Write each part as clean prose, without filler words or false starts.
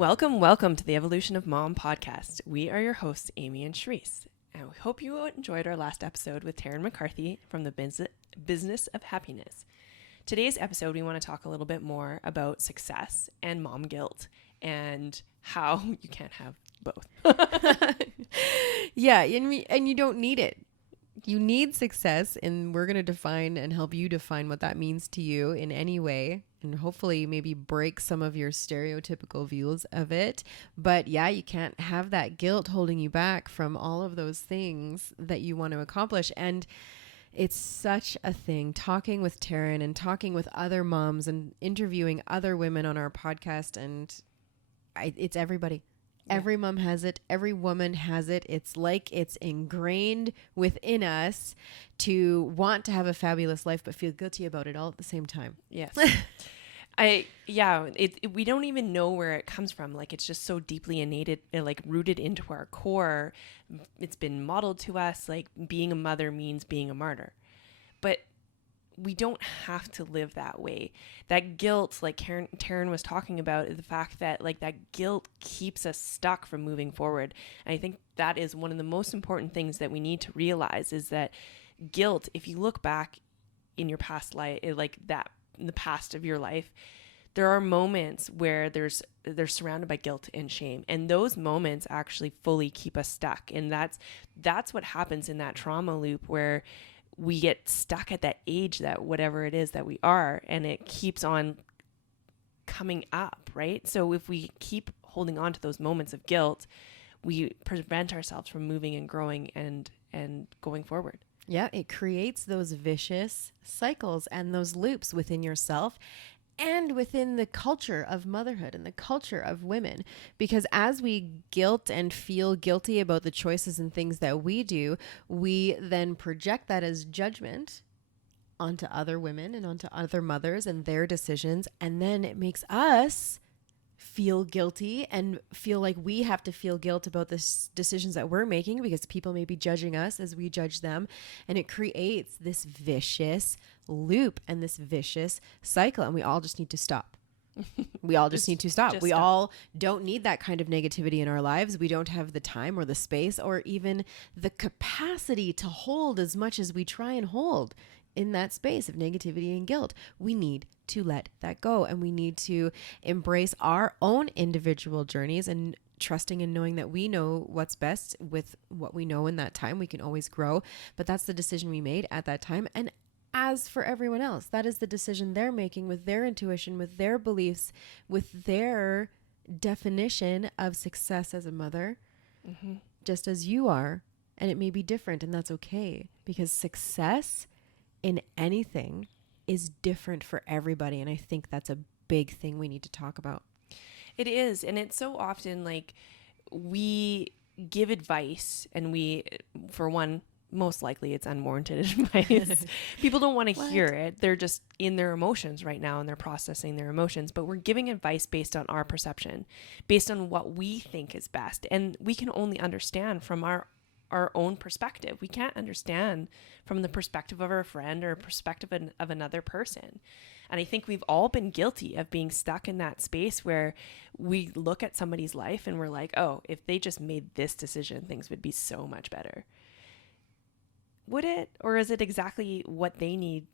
Welcome to the Evolution of Mom podcast. We are your hosts, Amy and Sharice. And we hope you enjoyed our last episode with Taryn McCarthy from the Business of Happiness. Today's episode, we want to talk a little bit more about success and mom guilt and how you can't have both. Yeah, and you don't need it. You need success, and we're going to define and help you define what that means to you in any way, and hopefully maybe break some of your stereotypical views of it. But yeah, you can't have that guilt holding you back from all of those things that you want to accomplish. And it's such a thing, talking with Taryn and talking with other moms and interviewing other women on our podcast, and it's everybody. Yeah. Every mom has it. Every woman has it. It's like it's ingrained within us to want to have a fabulous life, but feel guilty about it all at the same time. Yes. We don't even know where it comes from. Like, it's just so deeply innate, like rooted into our core. It's been modeled to us. Like, being a mother means being a martyr, but we don't have to live that way. That guilt, like Taryn was talking about, is the fact that like that guilt keeps us stuck from moving forward. And I think that is one of the most important things that we need to realize, is that guilt, if you look back in your past life, like that in the past of your life, there are moments where they're surrounded by guilt and shame, and those moments actually fully keep us stuck. And that's what happens in that trauma loop, where we get stuck at that age, that whatever it is that we are, and it keeps on coming up, right? So if we keep holding on to those moments of guilt, we prevent ourselves from moving and growing and going forward. Yeah, it creates those vicious cycles and those loops within yourself and within the culture of motherhood and the culture of women. Because as we guilt and feel guilty about the choices and things that we do, we then project that as judgment onto other women and onto other mothers and their decisions. And then it makes us feel guilty and feel like we have to feel guilt about the decisions that we're making, because people may be judging us as we judge them. And it creates this vicious loop and this vicious cycle. And we all just need to stop. We all just need to stop. We all don't need that kind of negativity in our lives. We don't have the time or the space or even the capacity to hold as much as we try and hold in that space of negativity and guilt. We need to let that go, and we need to embrace our own individual journeys, and trusting and knowing that we know what's best with what we know in that time. We can always grow, but that's the decision we made at that time. And as for everyone else, that is the decision they're making with their intuition, with their beliefs, with their definition of success as a mother, just as you are. And it may be different, and that's okay, because success in anything is different for everybody. And I think that's a big thing we need to talk about. It is. And it's so often like we give advice, and we, for one, most likely it's unwarranted advice. People don't want to hear it. They're just in their emotions right now, and they're processing their emotions. But we're giving advice based on our perception, based on what we think is best. And we can only understand from our own perspective. We can't understand from the perspective of our friend or perspective of another person. And I think we've all been guilty of being stuck in that space where we look at somebody's life and we're like, oh, if they just made this decision, things would be so much better. Would it? Or is it exactly what they need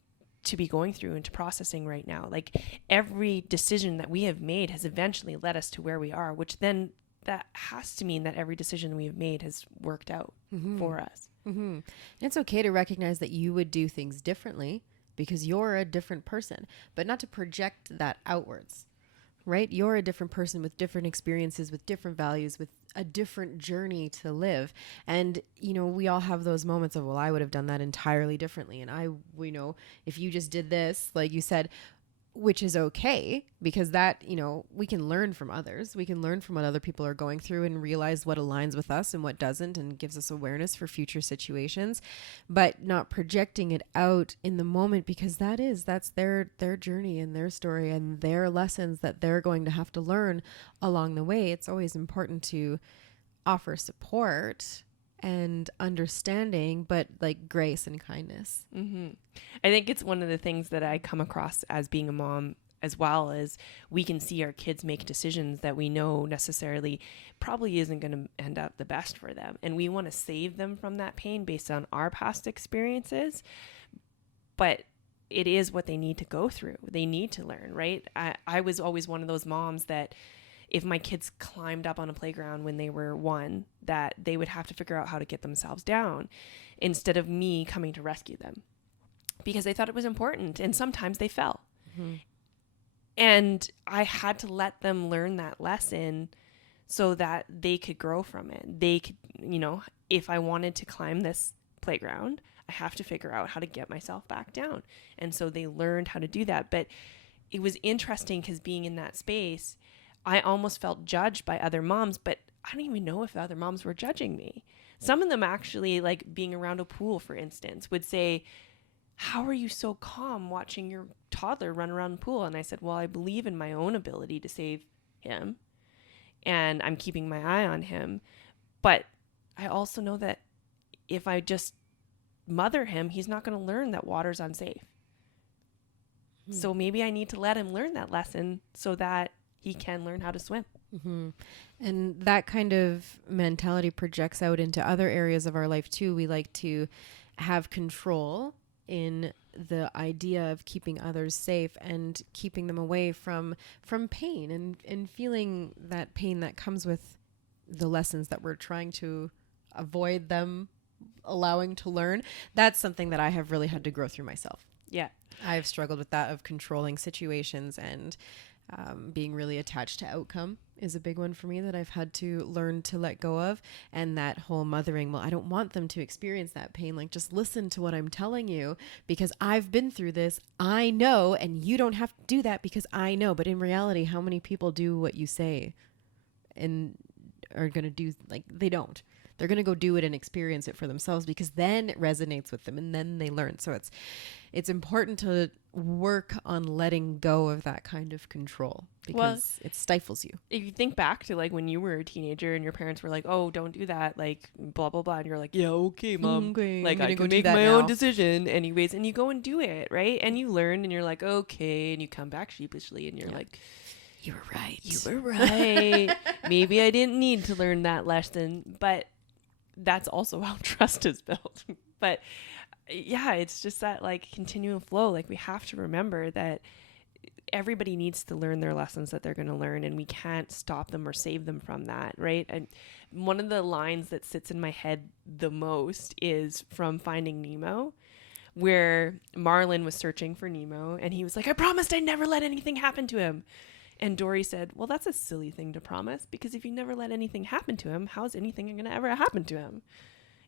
to be going through and to processing right now? Like, every decision that we have made has eventually led us to where we are, which then that has to mean that every decision we have made has worked out for us. And it's okay to recognize that you would do things differently because you're a different person, but not to project that outwards, right? You're a different person with different experiences, with different values, with a different journey to live. And, you know, we all have those moments of, well, I would have done that entirely differently. And if you just did this, like you said, which is okay, because that, we can learn from others. We can learn from what other people are going through and realize what aligns with us and what doesn't, and gives us awareness for future situations, but not projecting it out in the moment, because that's their journey and their story and their lessons that they're going to have to learn along the way. It's always important to offer support and understanding, but like grace and kindness. I think it's one of the things that I come across as being a mom as well as we can see our kids make decisions that we know necessarily probably isn't going to end up the best for them. And we want to save them from that pain based on our past experiences. But it is what they need to go through. They need to learn, right? I was always one of those moms that if my kids climbed up on a playground when they were 1, that they would have to figure out how to get themselves down instead of me coming to rescue them, because they thought it was important. And sometimes they fell. Mm-hmm. And I had to let them learn that lesson so that they could grow from it. They could, if I wanted to climb this playground, I have to figure out how to get myself back down. And so they learned how to do that. But it was interesting because being in that space, I almost felt judged by other moms, but I don't even know if the other moms were judging me. Some of them actually, like being around a pool, for instance, would say, how are you so calm watching your toddler run around the pool? And I said, well, I believe in my own ability to save him, and I'm keeping my eye on him. But I also know that if I just mother him, he's not going to learn that water's unsafe. So maybe I need to let him learn that lesson so that he can learn how to swim. Mm-hmm. And that kind of mentality projects out into other areas of our life too. We like to have control in the idea of keeping others safe and keeping them away from pain and feeling that pain that comes with the lessons that we're trying to avoid them allowing to learn. That's something that I have really had to grow through myself. Yeah. I've struggled with that, of controlling situations, and being really attached to outcome is a big one for me that I've had to learn to let go of. And that whole mothering, well, I don't want them to experience that pain. Like, just listen to what I'm telling you because I've been through this. I know, and you don't have to do that because I know. But in reality, how many people do what you say and are going to do, like, they don't. They're going to go do it and experience it for themselves because then it resonates with them and then they learn. So it's important to work on letting go of that kind of control because it stifles you. If you think back to like when you were a teenager and your parents were like, oh, don't do that, like blah, blah, blah. And you're like, yeah, okay, mom. Okay, like I can make my own decision anyways. And you go and do it, right? And you learn and you're like, okay. And you come back sheepishly and you're like, you were right. You were right. Maybe I didn't need to learn that lesson. But that's also how trust is built. But yeah, it's just that like continual flow. Like we have to remember that everybody needs to learn their lessons that they're going to learn, and we can't stop them or save them from that, right? And one of the lines that sits in my head the most is from Finding Nemo, where Marlin was searching for Nemo and he was like, I promised I'd never let anything happen to him. And Dory said, well, that's a silly thing to promise, because if you never let anything happen to him, how's anything going to ever happen to him?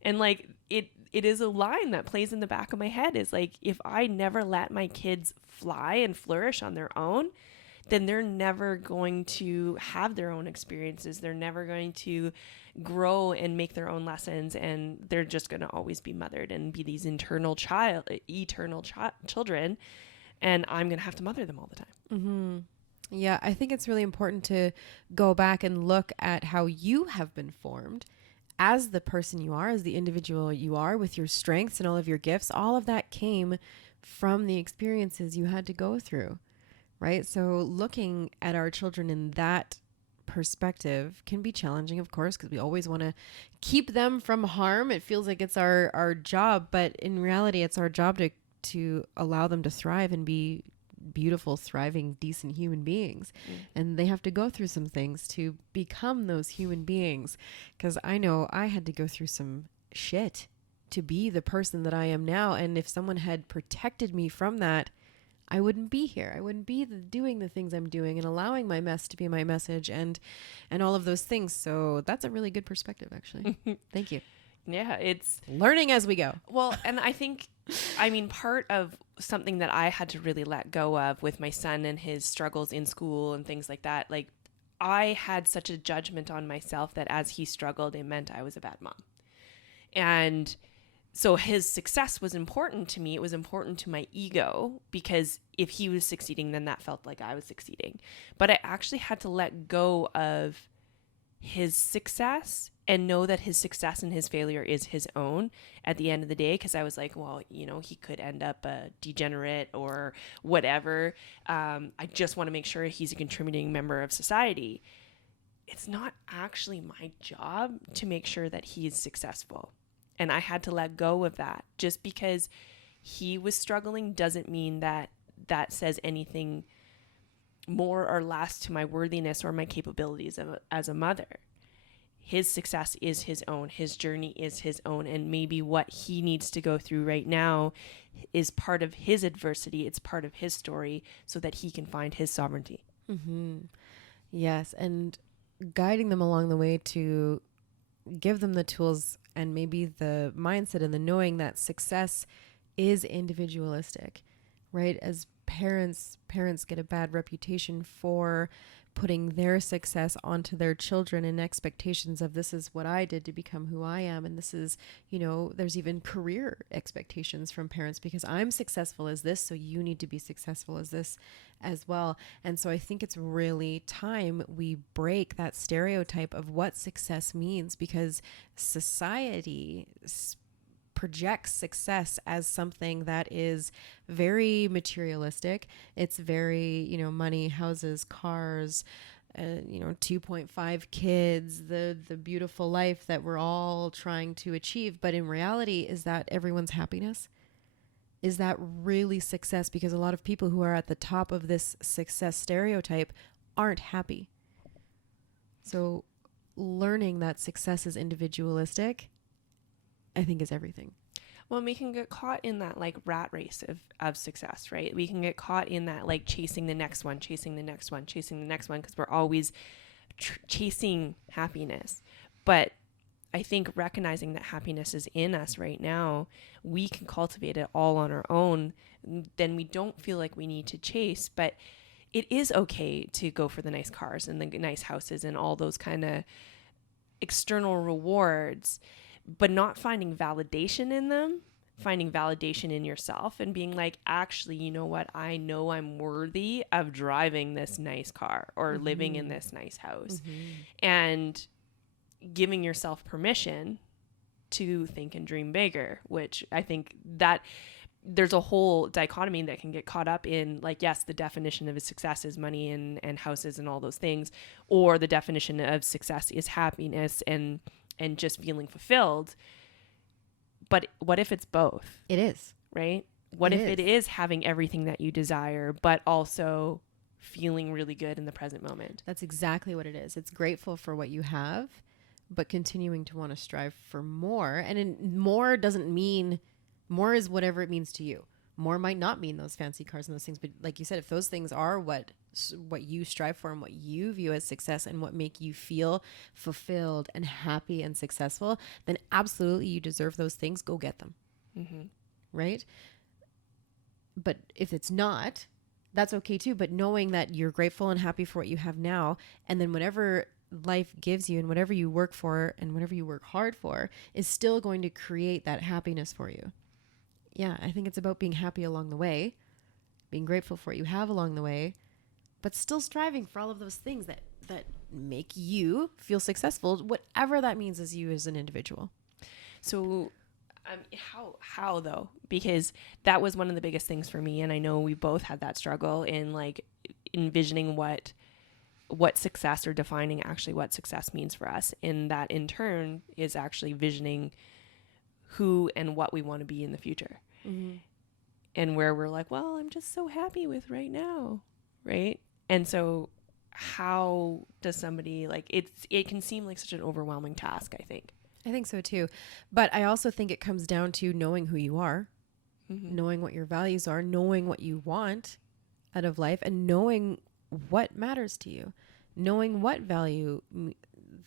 And like, it is a line that plays in the back of my head, is like, if I never let my kids fly and flourish on their own, then they're never going to have their own experiences. They're never going to grow and make their own lessons. And they're just going to always be mothered and be these eternal children. And I'm going to have to mother them all the time. Mm-hmm. Yeah, I think it's really important to go back and look at how you have been formed as the person you are, as the individual you are, with your strengths and all of your gifts. All of that came from the experiences you had to go through, right? So looking at our children in that perspective can be challenging, of course, because we always want to keep them from harm. It feels like it's our job, but in reality, it's our job to allow them to thrive and be beautiful, thriving, decent human beings. And they have to go through some things to become those human beings. Because I know I had to go through some shit to be the person that I am now. And if someone had protected me from that, I wouldn't be here. I wouldn't be doing the things I'm doing and allowing my mess to be my message and all of those things. So that's a really good perspective, actually. Thank you. Yeah, it's learning as we go. Well, and I think, part of something that I had to really let go of with my son and his struggles in school and things like that, like I had such a judgment on myself that as he struggled, it meant I was a bad mom. And so his success was important to me. It was important to my ego, because if he was succeeding, then that felt like I was succeeding. But I actually had to let go of his success and know that his success and his failure is his own at the end of the day. Because I was like, well, he could end up a degenerate or whatever. I just want to make sure he's a contributing member of society. It's not actually my job to make sure that he is successful. And I had to let go of that. Just because he was struggling doesn't mean that that says anything more or less to my worthiness or my capabilities as a mother. His success is his own. His journey is his own. And maybe what he needs to go through right now is part of his adversity. It's part of his story so that he can find his sovereignty. Mm-hmm. Yes. And guiding them along the way to give them the tools and maybe the mindset and the knowing that success is individualistic, right? As parents get a bad reputation for putting their success onto their children and expectations of this is what I did to become who I am. And this is, there's even career expectations from parents because I'm successful as this, so you need to be successful as this as well. And so I think it's really time we break that stereotype of what success means, because society projects success as something that is very materialistic. It's very, money, houses, cars, 2.5 kids, the beautiful life that we're all trying to achieve. But in reality, is that everyone's happiness? Is that really success? Because a lot of people who are at the top of this success stereotype aren't happy. So learning that success is individualistic, I think, is everything. Well, we can get caught in that like rat race of success, right? We can get caught in that like chasing the next one, because we're always chasing happiness. But I think recognizing that happiness is in us right now, we can cultivate it all on our own. Then we don't feel like we need to chase, but it is okay to go for the nice cars and the nice houses and all those kind of external rewards, but not finding validation in them, finding validation in yourself and being like, actually, you know what? I know I'm worthy of driving this nice car or living in this nice house, and giving yourself permission to think and dream bigger, which I think that there's a whole dichotomy that can get caught up in, like, yes, the definition of a success is money and houses and all those things, or the definition of success is happiness and just feeling fulfilled. But what if it's both? It is. Right? What if it is having everything that you desire, but also feeling really good in the present moment? That's exactly what it is. It's grateful for what you have, but continuing to want to strive for more. And more doesn't mean, more is whatever it means to you. More might not mean those fancy cars and those things, but like you said, if those things are what you strive for and what you view as success and what make you feel fulfilled and happy and successful, then absolutely you deserve those things. Go get them. Mm-hmm. Right? But if it's not, that's okay too. But knowing that you're grateful and happy for what you have now, and then whatever life gives you and whatever you work for and whatever you work hard for is still going to create that happiness for you. Yeah, I think it's about being happy along the way, being grateful for what you have along the way, but still striving for all of those things that make you feel successful, whatever that means as you as an individual. So how though? Because that was one of the biggest things for me, and I know we both had that struggle in like envisioning what success or defining actually what success means for us. And that in turn is actually visioning who and what we want to be in the future. Mm-hmm. And where we're like, well, I'm just so happy with right now. Right. And so how does somebody like it can seem like such an overwhelming task, I think. I think so too. But I also think it comes down to knowing who you are, knowing what your values are, knowing what you want out of life, and knowing what matters to you, knowing what value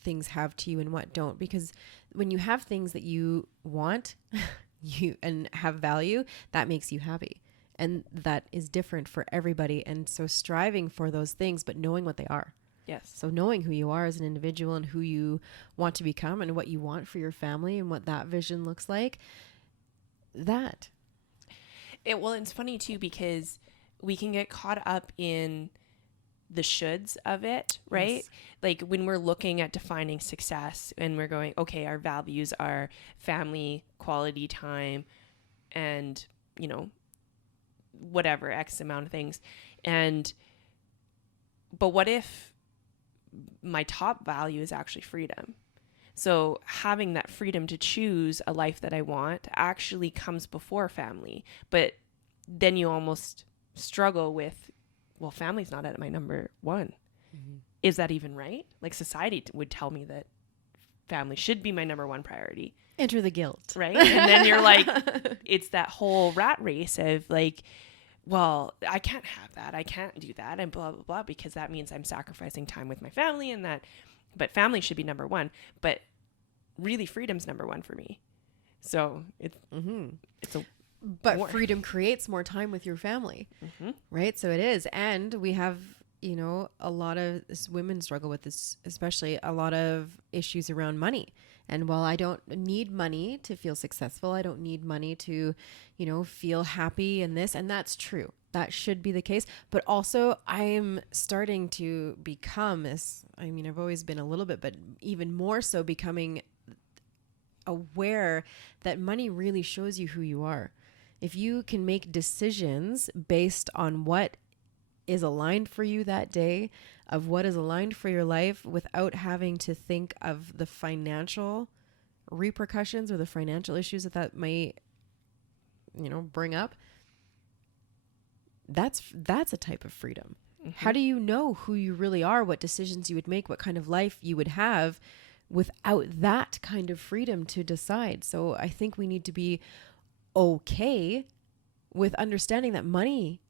things have to you and what don't. Because when you have things that you want and have value, that makes you happy. And that is different for everybody. And so striving for those things, but knowing what they are. Yes. So knowing who you are as an individual and who you want to become and what you want for your family and what that vision looks like, that. Well, it's funny too, because we can get caught up in the shoulds of it, right? Yes. Like when we're looking at defining success and we're going, okay, our values are family, quality time, and, you know, whatever, X amount of things. But what if my top value is actually freedom? So having that freedom to choose a life that I want actually comes before family. But then you almost struggle with, well, family's not at my number one. Mm-hmm. Is that even right? Like society would tell me that family should be my number one priority. Enter the guilt. Right? And then you're like, it's that whole rat race of like, well, I can't have that. I can't do that. And blah, blah, blah, because that means I'm sacrificing time with my family and that, but family should be number one. But really freedom's number one for me. So it's a But war. freedom creates more time with your family, Mm-hmm. right? So it is. And we have, you know, a lot of women struggle with this, especially a lot of issues around money. And while I don't need money to feel successful, I don't need money to, you know, feel happy in this. And that's true. That should be the case. But also I am starting to become this, I mean, I've always been a little bit, but even more so becoming aware that money really shows you who you are. If you can make decisions based on what is aligned for you that day, of what is aligned for your life without having to think of the financial repercussions or the financial issues that might, you know, bring up, that's a type of freedom. Mm-hmm. How do you know who you really are, what decisions you would make, what kind of life you would have without that kind of freedom to decide? So I think we need to be okay with understanding that money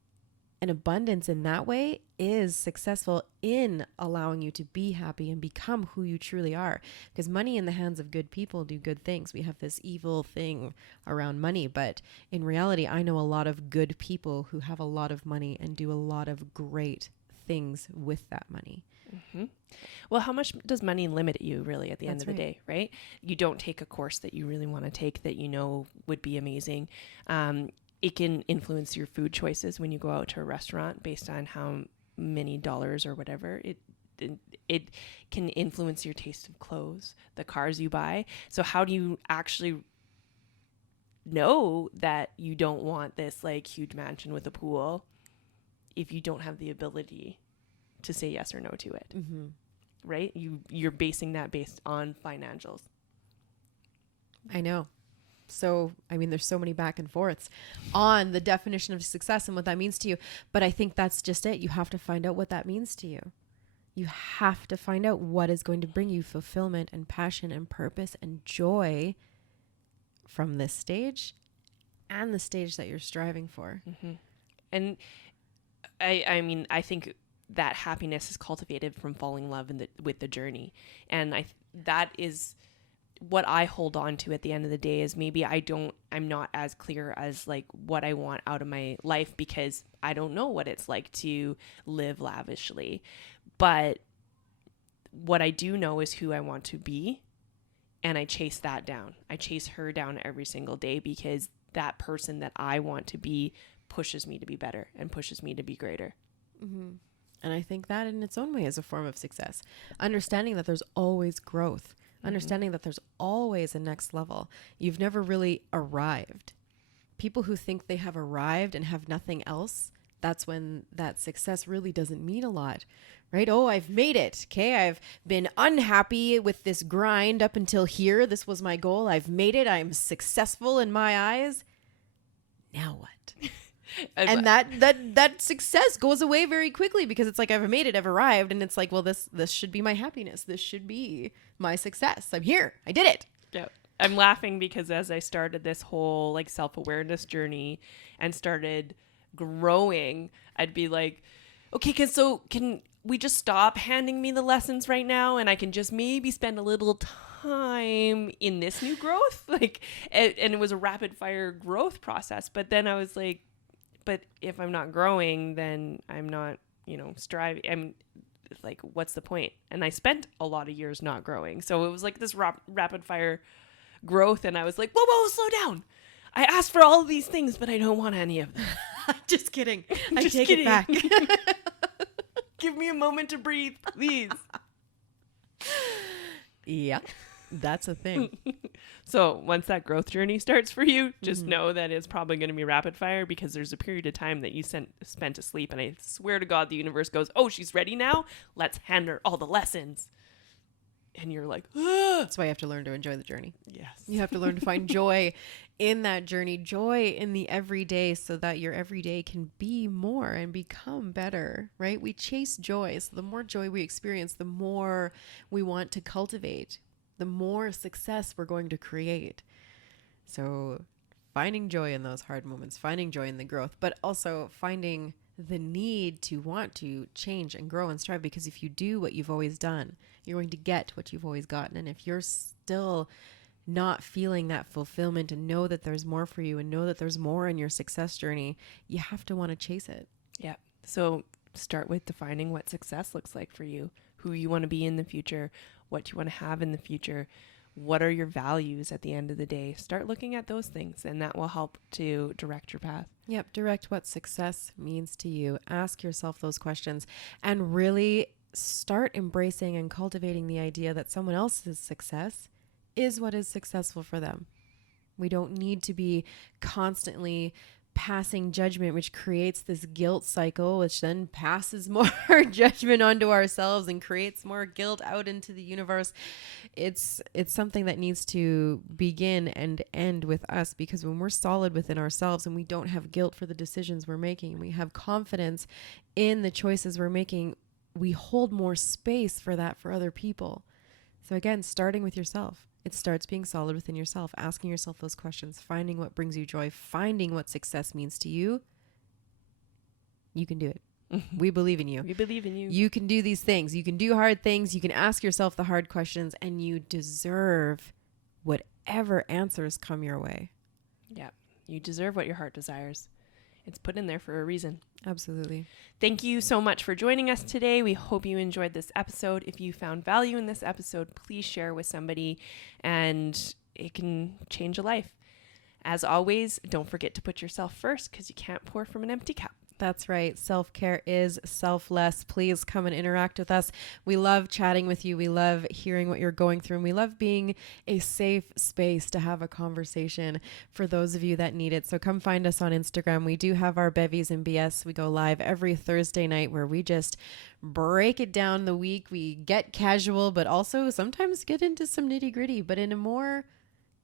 and abundance in that way is successful in allowing you to be happy and become who you truly are. Because money in the hands of good people do good things. We have this evil thing around money, but in reality, I know a lot of good people who have a lot of money and do a lot of great things with that money. Mm-hmm. Well, how much does money limit you really at the end of the day, right? You don't take a course that you really want to take that you know would be amazing. It can influence your food choices when you go out to a restaurant based on how many dollars or whatever. It can influence your taste of clothes, the cars you buy. So how do you actually know that you don't want this like huge mansion with a pool if you don't have the ability to say yes or no to it? Mm-hmm. Right? You're basing that based on financials. I know. So, I mean, there's so many back and forths on the definition of success and what that means to you. But I think that's just it. You have to find out what that means to you. You have to find out what is going to bring you fulfillment and passion and purpose and joy from this stage and the stage that you're striving for. Mm-hmm. And I mean, I think that happiness is cultivated from falling in love with the journey. And that is what I hold on to at the end of the day is maybe I'm not as clear as like what I want out of my life because I don't know what it's like to live lavishly. But what I do know is who I want to be. And I chase that down. I chase her down every single day because that person that I want to be pushes me to be better and pushes me to be greater. Mm-hmm. And I think that in its own way is a form of success. Understanding that there's always growth. Understanding that there's always a next level. You've never really arrived. People who think they have arrived and have nothing else, that's when that success really doesn't mean a lot, right? Oh, I've made it. Okay. I've been unhappy with this grind up until here. This was my goal. I've made it. I'm successful in my eyes. Now what? And that success goes away very quickly because it's like, I've made it, I've arrived. And it's like, well, this should be my happiness. This should be my success. I'm here. I did it. Yeah. I'm laughing because as I started this whole like self-awareness journey and started growing, I'd be like, okay, can we just stop handing me the lessons right now? And I can just maybe spend a little time in this new growth. Like, and it was a rapid fire growth process. But then I was like, but if I'm not growing, then I'm not, striving. I'm like, what's the point? And I spent a lot of years not growing. So it was like this rapid fire growth. And I was like, whoa, slow down. I asked for all of these things, but I don't want any of them. Just kidding. I Just take kidding. it back. Give me a moment to breathe, please. Yeah, that's a thing. So once that growth journey starts for you, just know that it's probably going to be rapid fire, because there's a period of time that you spent asleep. And I swear to God, the universe goes, oh, she's ready now. Let's hand her all the lessons. And you're like, ah. That's why you have to learn to enjoy the journey. Yes. You have to learn to find joy in that journey, joy in the everyday, so that your everyday can be more and become better, right? We chase joy. So the more joy we experience, the more we want to cultivate, the more success we're going to create. So finding joy in those hard moments, finding joy in the growth, but also finding the need to want to change and grow and strive, because if you do what you've always done, you're going to get what you've always gotten. And if you're still not feeling that fulfillment and know that there's more for you and know that there's more in your success journey, you have to want to chase it. Yeah. So start with defining what success looks like for you, who you want to be in the future, what you want to have in the future. What are your values at the end of the day? Start looking at those things, and that will help to direct your path. Yep. Direct what success means to you. Ask yourself those questions and really start embracing and cultivating the idea that someone else's success is what is successful for them. We don't need to be constantly passing judgment, which creates this guilt cycle, which then passes more judgment onto ourselves and creates more guilt out into the universe. It's something that needs to begin and end with us, because when we're solid within ourselves and we don't have guilt for the decisions we're making, we have confidence in the choices we're making, we hold more space for that for other people. So again, starting with yourself. It starts being solid within yourself, asking yourself those questions, finding what brings you joy, finding what success means to you. You can do it. We believe in you. We believe in you. You can do these things. You can do hard things. You can ask yourself the hard questions, and you deserve whatever answers come your way. Yeah. You deserve what your heart desires. It's put in there for a reason. Absolutely. Thank you so much for joining us today. We hope you enjoyed this episode. If you found value in this episode, please share with somebody, and it can change a life. As always, don't forget to put yourself first, because you can't pour from an empty cup. That's right. Self-care is selfless. Please come and interact with us. We love chatting with you. We love hearing what you're going through. And we love being a safe space to have a conversation for those of you that need it. So come find us on Instagram. We do have our Bevies and BS. We go live every Thursday night, where we just break it down the week. We get casual, but also sometimes get into some nitty-gritty, but in a more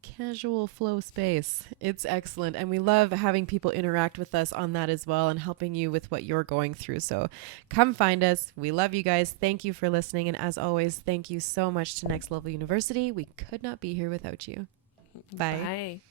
casual flow space. It's excellent. And we love having people interact with us on that as well, and helping you with what you're going through. So come find us. We love you guys. Thank you for listening. And as always, thank you so much to Next Level University. We could not be here without you. Bye. Bye.